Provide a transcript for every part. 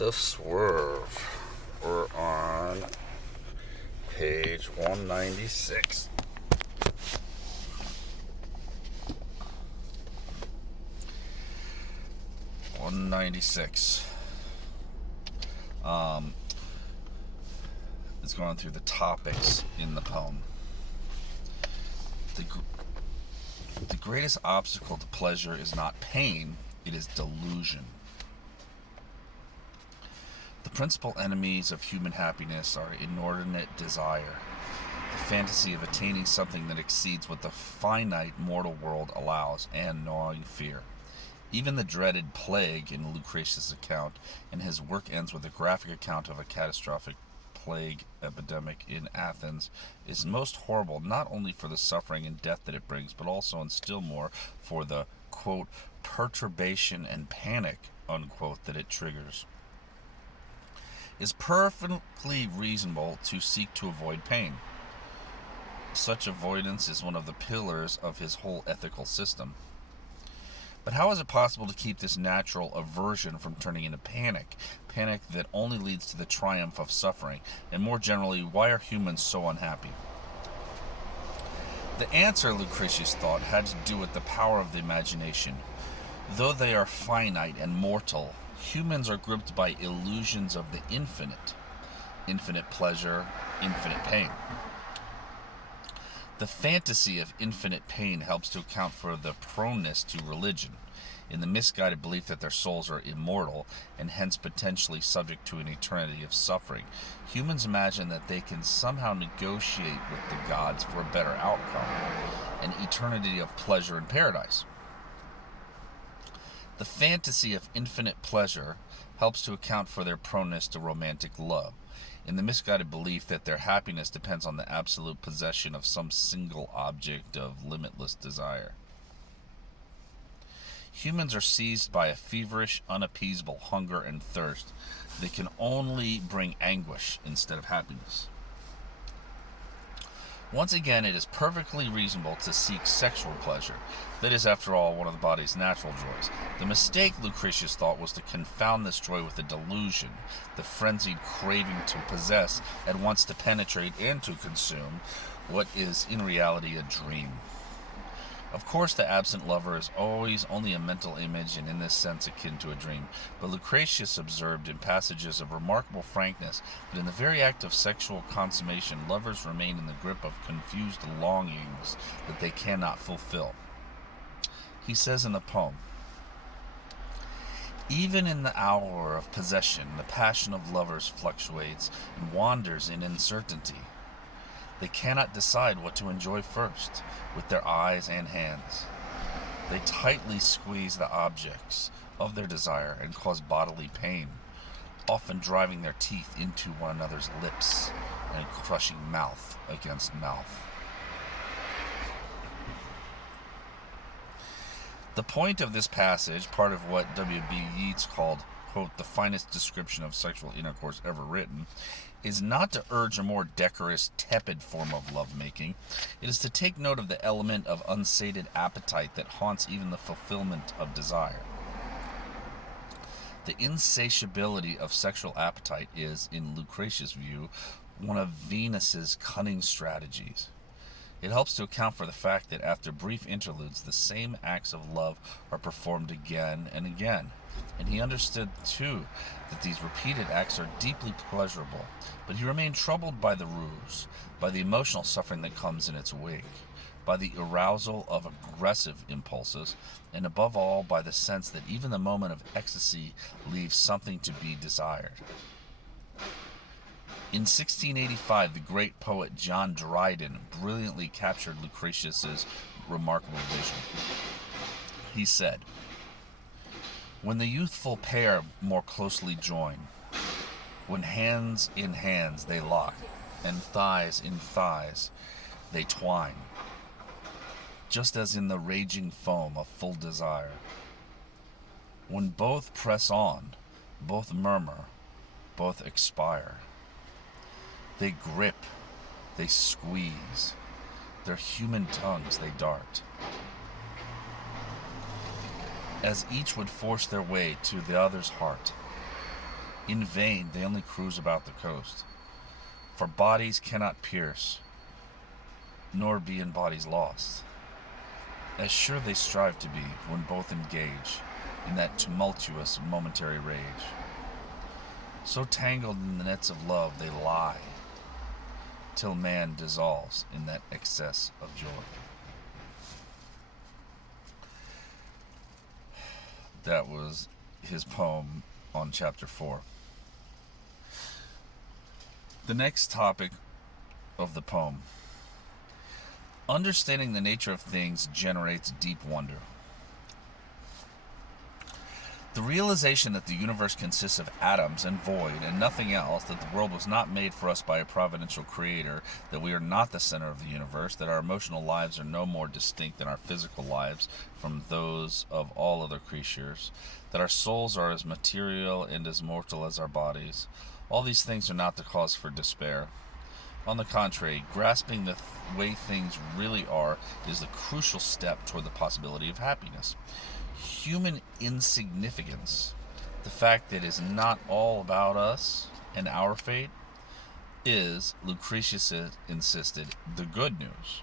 The Swerve. We're on page 196. It's going through the topics in the poem. The greatest obstacle to pleasure is not pain, it is delusion. The principal enemies of human happiness are inordinate desire, the fantasy of attaining something that exceeds what the finite mortal world allows, and gnawing fear. Even the dreaded plague in Lucretius' account, and his work ends with a graphic account of a catastrophic plague epidemic in Athens, is most horrible not only for the suffering and death that it brings, but also and still more for the, quote, perturbation and panic, unquote, that it triggers. It's perfectly reasonable to seek to avoid pain. Such avoidance is one of the pillars of his whole ethical system. But how is it possible to keep this natural aversion from turning into panic that only leads to the triumph of suffering? And more generally, why are humans so unhappy? The answer, Lucretius thought, had to do with the power of the imagination. Though they are finite and mortal, humans are gripped by illusions of the infinite. Infinite pleasure, infinite pain. The fantasy of infinite pain helps to account for the proneness to religion, in the misguided belief that their souls are immortal and hence potentially subject to an eternity of suffering. Humans imagine that they can somehow negotiate with the gods for a better outcome, an eternity of pleasure in paradise. The fantasy of infinite pleasure helps to account for their proneness to romantic love, in the misguided belief that their happiness depends on the absolute possession of some single object of limitless desire. Humans are seized by a feverish, unappeasable hunger and thirst that can only bring anguish instead of happiness. Once again, it is perfectly reasonable to seek sexual pleasure. That is, after all, one of the body's natural joys. The mistake, Lucretius thought, was to confound this joy with a delusion, the frenzied craving to possess, at once to penetrate and to consume, what is in reality a dream. Of course, the absent lover is always only a mental image and in this sense akin to a dream, but Lucretius observed in passages of remarkable frankness that in the very act of sexual consummation, lovers remain in the grip of confused longings that they cannot fulfill. He says in the poem, "Even in the hour of possession, the passion of lovers fluctuates and wanders in uncertainty. They cannot decide what to enjoy first, with their eyes and hands. They tightly squeeze the objects of their desire and cause bodily pain, often driving their teeth into one another's lips and crushing mouth against mouth." The point of this passage, part of what W.B. Yeats called, quote, the finest description of sexual intercourse ever written, is not to urge a more decorous, tepid form of lovemaking. It is to take note of the element of unsated appetite that haunts even the fulfillment of desire. The insatiability of sexual appetite is, in Lucretius' view, one of Venus's cunning strategies. It helps to account for the fact that after brief interludes, the same acts of love are performed again and again. And he understood, too, that these repeated acts are deeply pleasurable, but he remained troubled by the ruse, by the emotional suffering that comes in its wake, by the arousal of aggressive impulses, and above all by the sense that even the moment of ecstasy leaves something to be desired. In 1685, the great poet John Dryden brilliantly captured Lucretius' remarkable vision. He said, "When the youthful pair more closely join, when hands in hands they lock, and thighs in thighs they twine, just as in the raging foam of full desire, when both press on, both murmur, both expire, they grip, they squeeze, their human tongues they dart, as each would force their way to the other's heart. In vain they only cruise about the coast, for bodies cannot pierce, nor be in bodies lost. As sure they strive to be when both engage in that tumultuous momentary rage. So tangled in the nets of love they lie, till man dissolves in that excess of joy. That was his poem on chapter 4. The next topic of the poem. Understanding the nature of things generates deep wonder. The realization that the universe consists of atoms and void and nothing else, that the world was not made for us by a providential creator, that we are not the center of the universe, that our emotional lives are no more distinct than our physical lives from those of all other creatures, that our souls are as material and as mortal as our bodies. All these things are not the cause for despair. On the contrary, grasping the way things really are is the crucial step toward the possibility of happiness. Human insignificance, the fact that it is not all about us and our fate, is, Lucretius insisted, the good news.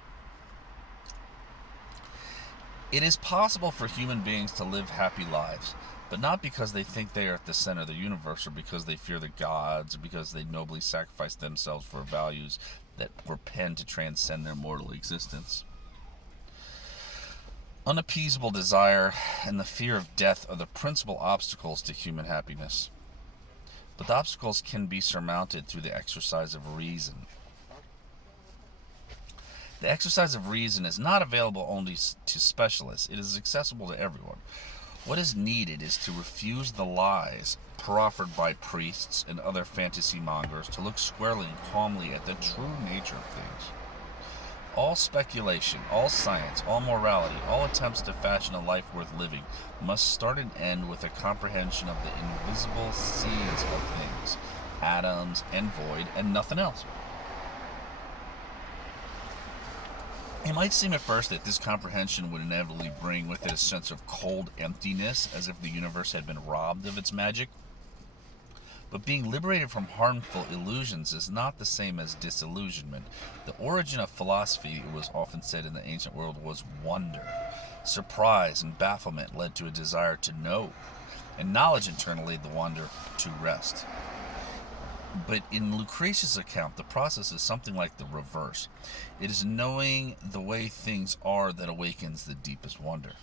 It is possible for human beings to live happy lives, but not because they think they are at the center of the universe, or because they fear the gods, or because they nobly sacrifice themselves for values that were penned to transcend their mortal existence. Unappeasable desire and the fear of death are the principal obstacles to human happiness. But the obstacles can be surmounted through the exercise of reason. The exercise of reason is not available only to specialists. It is accessible to everyone. What is needed is to refuse the lies proffered by priests and other fantasy mongers, to look squarely and calmly at the true nature of things. All speculation, all science, all morality, all attempts to fashion a life worth living must start and end with a comprehension of the invisible seeds of things, atoms and void, and nothing else. It might seem at first that this comprehension would inevitably bring with it a sense of cold emptiness, as if the universe had been robbed of its magic. But being liberated from harmful illusions is not the same as disillusionment. The origin of philosophy, it was often said in the ancient world, was wonder. Surprise and bafflement led to a desire to know, and knowledge in turn led the wonder to rest. But in Lucretius' account, the process is something like the reverse. It is knowing the way things are that awakens the deepest wonder.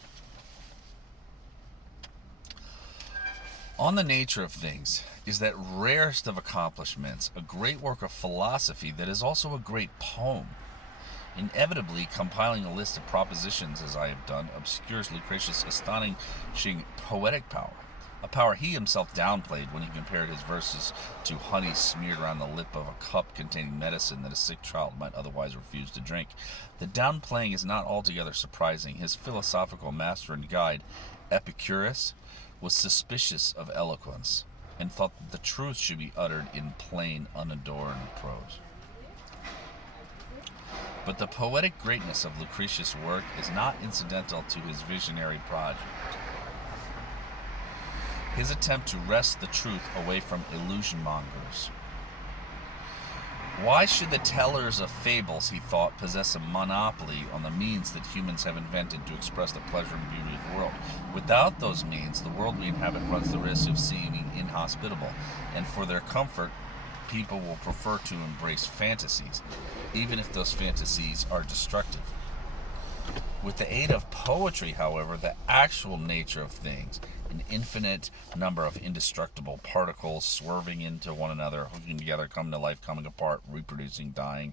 On the nature of things is that rarest of accomplishments, a great work of philosophy that is also a great poem. Inevitably, compiling a list of propositions, as I have done, obscures Lucretius' astonishing poetic power, a power he himself downplayed when he compared his verses to honey smeared around the lip of a cup containing medicine that a sick child might otherwise refuse to drink. The downplaying is not altogether surprising. His philosophical master and guide, Epicurus, was suspicious of eloquence, and thought that the truth should be uttered in plain, unadorned prose. But the poetic greatness of Lucretius' work is not incidental to his visionary project. His attempt to wrest the truth away from illusion mongers. Why should the tellers of fables, he thought, possess a monopoly on the means that humans have invented to express the pleasure and beauty of the world? Without those means, the world we inhabit runs the risk of seeming inhospitable, and for their comfort, people will prefer to embrace fantasies, even if those fantasies are destructive. With the aid of poetry, however, the actual nature of things, an infinite number of indestructible particles swerving into one another, hooking together, coming to life, coming apart, reproducing, dying,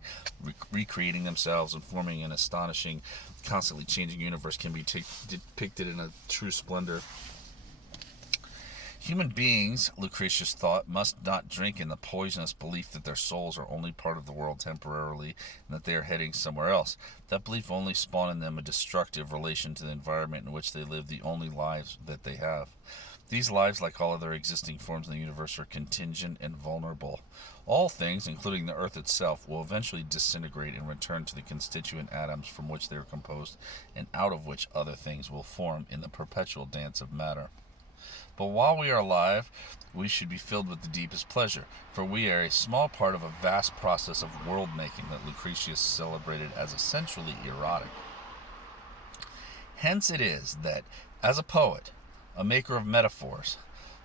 recreating themselves, and forming an astonishing, constantly changing universe, can be depicted in a true splendor. Human beings, Lucretius thought, must not drink in the poisonous belief that their souls are only part of the world temporarily and that they are heading somewhere else. That belief only spawned in them a destructive relation to the environment in which they live, the only lives that they have. These lives, like all other existing forms in the universe, are contingent and vulnerable. All things, including the earth itself, will eventually disintegrate and return to the constituent atoms from which they are composed, and out of which other things will form in the perpetual dance of matter. But while we are alive, we should be filled with the deepest pleasure, for we are a small part of a vast process of world-making that Lucretius celebrated as essentially erotic. Hence it is that, as a poet, a maker of metaphors,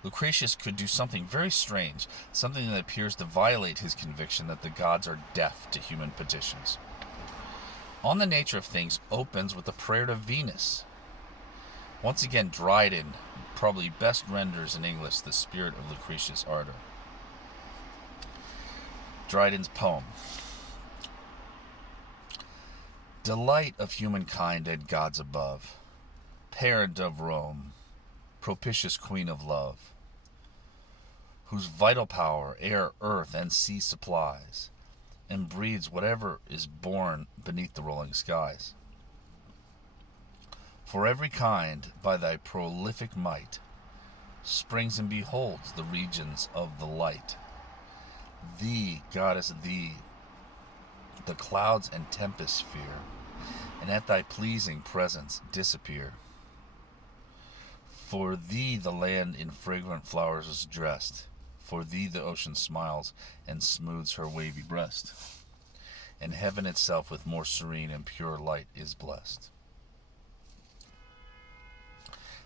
Lucretius could do something very strange, something that appears to violate his conviction that the gods are deaf to human petitions. On the Nature of Things opens with a prayer to Venus. Once again, Dryden probably best renders in English the spirit of Lucretius' ardor. Dryden's poem. Delight of humankind and gods above, parent of Rome, propitious queen of love, whose vital power air, earth, and sea supplies, and breeds whatever is born beneath the rolling skies. For every kind, by thy prolific might, springs and beholds the regions of the light. Thee, goddess, thee, the clouds and tempests fear, and at thy pleasing presence disappear. For thee the land in fragrant flowers is dressed, for thee the ocean smiles and smooths her wavy breast, and heaven itself with more serene and pure light is blessed.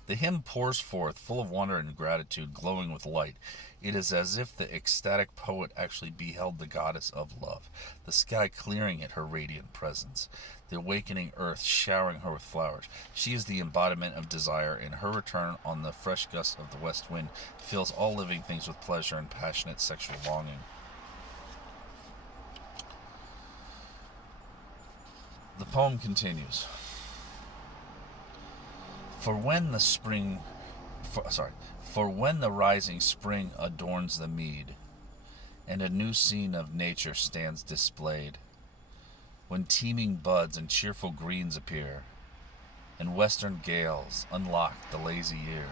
The hymn pours forth, full of wonder and gratitude, glowing with light. It is as if the ecstatic poet actually beheld the goddess of love, the sky clearing at her radiant presence, the awakening earth showering her with flowers. She is the embodiment of desire, and her return on the fresh gust of the west wind fills all living things with pleasure and passionate sexual longing. The poem continues. For when the rising spring adorns the mead, and a new scene of nature stands displayed, when teeming buds and cheerful greens appear, and western gales unlock the lazy ear,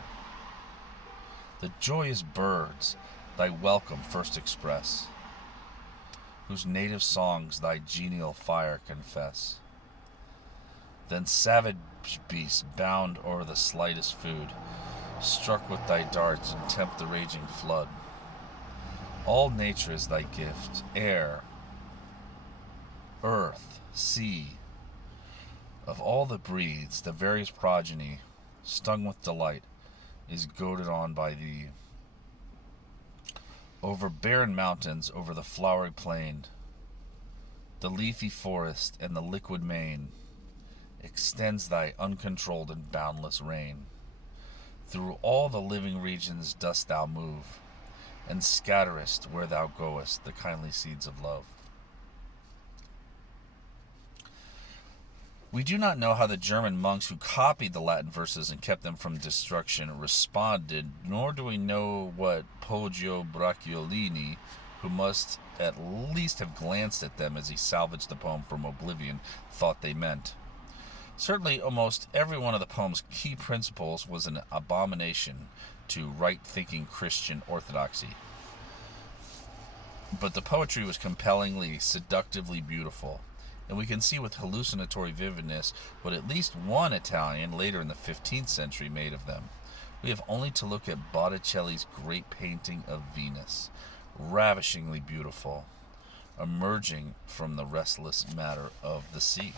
the joyous birds thy welcome first express, whose native songs thy genial fire confess. Then savage beasts bound o'er the slightest food, struck with thy darts and tempt the raging flood. All nature is thy gift, air, earth, sea. Of all that breathes, the various progeny, stung with delight, is goaded on by thee. Over barren mountains, over the flowery plain, the leafy forest and the liquid main, extends thy uncontrolled and boundless reign. Through all the living regions dost thou move, and scatterest where thou goest the kindly seeds of love. We do not know how the German monks who copied the Latin verses and kept them from destruction responded, nor do we know what Poggio Bracciolini, who must at least have glanced at them as he salvaged the poem from oblivion, thought they meant. Certainly, almost every one of the poem's key principles was an abomination to right-thinking Christian orthodoxy. But the poetry was compellingly, seductively beautiful, and we can see with hallucinatory vividness what at least one Italian later in the 15th century made of them. We have only to look at Botticelli's great painting of Venus, ravishingly beautiful, emerging from the restless matter of the sea.